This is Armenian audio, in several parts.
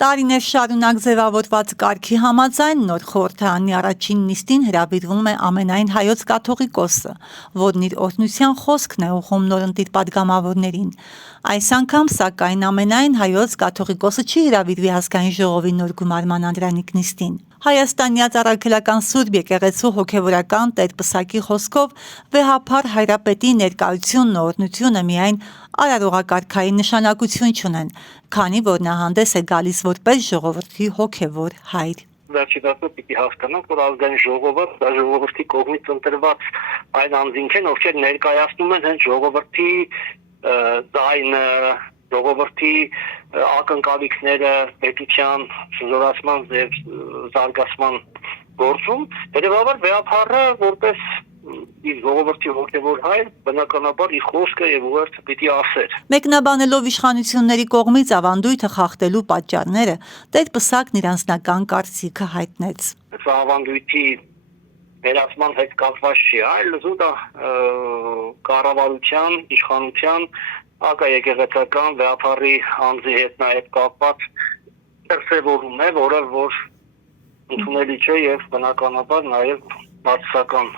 Տարիներ շարունակ ձևավորված կարգի համաձայն նոր խորհրդարանի առաջին նիստին հրավիրվում է ամենայն հայոց կաթողիկոսը, որն իր օրհնության խոսքն է ուղղում նորընտիր պատգամավորներին։ Այս անգամ, սակայն, ամենայն հայոց կաթողիկոսը չի հրավիրվի ազգային ժողովի նոր գումարման անդրանիկ նիստին։ Հայաստանյաց առաքելական Սուրբ եկեղեցու հոգևորական Տեր Պսակի խոսքով վեհափառ հայրապետի ներկայությունն ու օրհնությունը միայն արարողակարգային նշանակություն չունեն, քանի որ նա հանդես է գալիս որպես ժողովրդի հոգևոր հայր։ Վերջիդատը պիտի հասկանանք, որ ազգային ժողովը դա ժողովրդի կողմից ընտրված այն անձինք են, ովքեր ներկայացնում են հենց ժողովրդի ձայնը, ժողովրդի ակնկալիքները պետության զորացման եւ զարգացման գործում, հետեւաբար վեհափառը որպես իր ժողովրդի հոգևոր հայր բնականաբար իր խոսքը եւ ուղերձը պիտի ասեր։ Մեկնաբանելով իշխանությունների կողմից ավանդույթը խախտելու պատճառները, Տեր Պսակն իր անձնական կարծիքը հայտնեց։ Սա ավանդույթի վերացման հետ կապված չի, այլ զուտ կառավարության, իշխանության, եկեղեցական վեհափառի անձի հետ նաեւ կապված դրսևորում է, որը որ ընդունելի չէ եւ բնականաբար նաեւ բացասական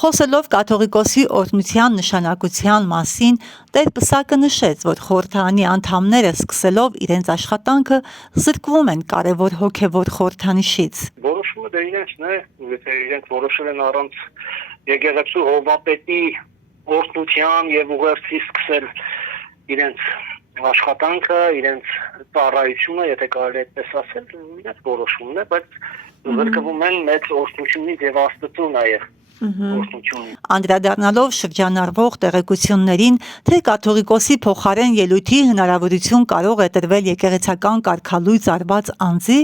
Խոսելով կաթողիկոսի օրհնության նշանակության մասին, Տեր Պսակը նշեց, որ խորհրդարանի անդամները սկսելով իրենց աշխատանքը զրկվում են կարևոր հոգևոր խորհրդանիշից։ Որոշումը դե իրենցն է, եթե իրենք որոշել են առանց եկեղեցու հովվապետի օրհնության եւ ուղերձի սկսել իրենց աշխատանքը, իրենց ծառայությունը, եթե կարելի է այդպես ասել, իրենց որոշումն է, բայց զրկվում են մեծ օրհնությունից եւ Աստծո նաեւ օրհնությունից։ Անդրադառնալով շրջանառվող տեղեկություններին, թե կաթողիկոսի փոխարեն ելույթի հնարավորություն կարող է տրվել եկեղեցական կարգալույծ արված անձի,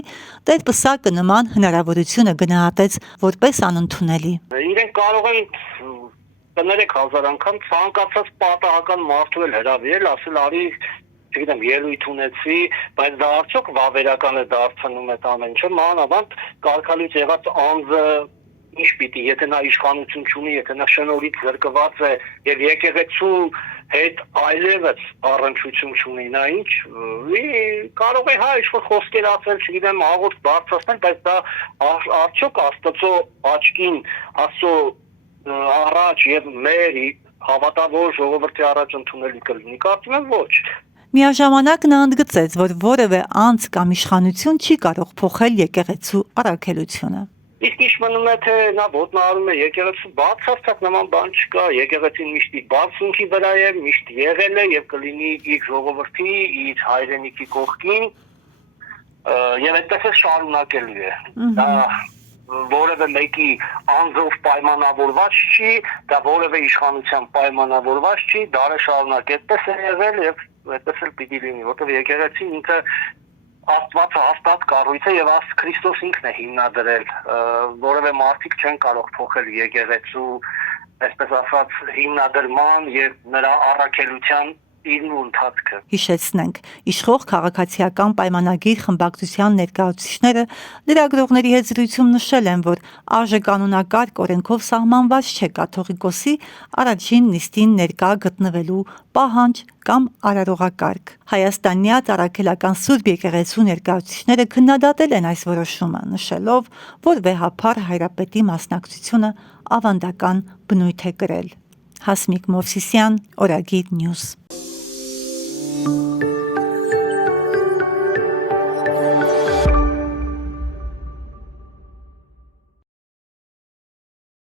Տեր Պսակը նման հնարավորությունը գնահատեց որպես անընդունելի։ Իրենք կարող են կներեք հազար անգամ ցանկացած պատահական մարդու էլ հրավիրել, ասել արի չգիտեմ, ելույթ ունեցի, բայց դա արդյոք վավերական է դարձնում այդ ամեն ինչը, մանավանդ կարգալույց եղած անձը ինչ պիտի, եթե նա իշխանություն չունի, եթե նա շնորհից զրկված է եւ եկեղեցու հետ այլևս առնչություն չունի, նա ինչ կարող է ինչ-որ խոսքեր ասել, չգիտեմ, հաղորդ բարձրացնել, բայց դա արդյոք Աստծո աչքին, Աստծո առաջ եւ մեր հավատավոր ժողովրդի առաջ ընդունելի կլինի, կարծում եմ ոչ։ Միաժամանակ նա ընդգծեց, որ որևէ անձ կամ իշխանություն չի կարող փոխել եկեղեցու առաքելությունը։ Իսկ ինչ մնում է, թե նա ոտնահարում է եկեղեցու, բացարձակ նման բան չկա, եկեղեցին միշտ բացունքի վրա է, միշտ եղել է եւ կլինի իր ժողովրդի, իր հայրենիքի կողքին եւ այդպես է շարունակելու է։ Դա որևէ մեկի անձով պայմանավորված չի, դա որևէ իշխանության պայմանավորված չի, դարը շարունակ այդպես է եղել եւ այդպես էլ պիտի լինի, որտեղ եկեղեցին ինքը Աստվածը հաստատ կառույց է եւ Քրիստոս ինքն է հիմնադրել, որևէ մարդիկ չեն կարող փոխել եկեղեցու, այսպես ասած, հիմնադրման եւ նրա առաքելության իրն ու ընթացքը։ Հիշեցնենք, իշխող քաղաքացիական պայմանագիր խմբակցության ներկայացուցիչները լրագրողների հետ զրույցում նշել են, որ ԱԺ կանոնակարգ օրենքով սահմանված չէ կաթողիկոսի առաջին նիստին ներկա գտնվելու պահանջ կամ արարողակարգ։ Հայաստանյաց առաքելական Սուրբ եկեղեցու ներկայացուցիչները քննադատել են այս որոշումը, նշելով, որ վեհափառ հայրապետի մասնակցությունը ավանդական բնույթ է կրել։ Հասմիկ Մովսիսյան, Օրագիր Նյուզ։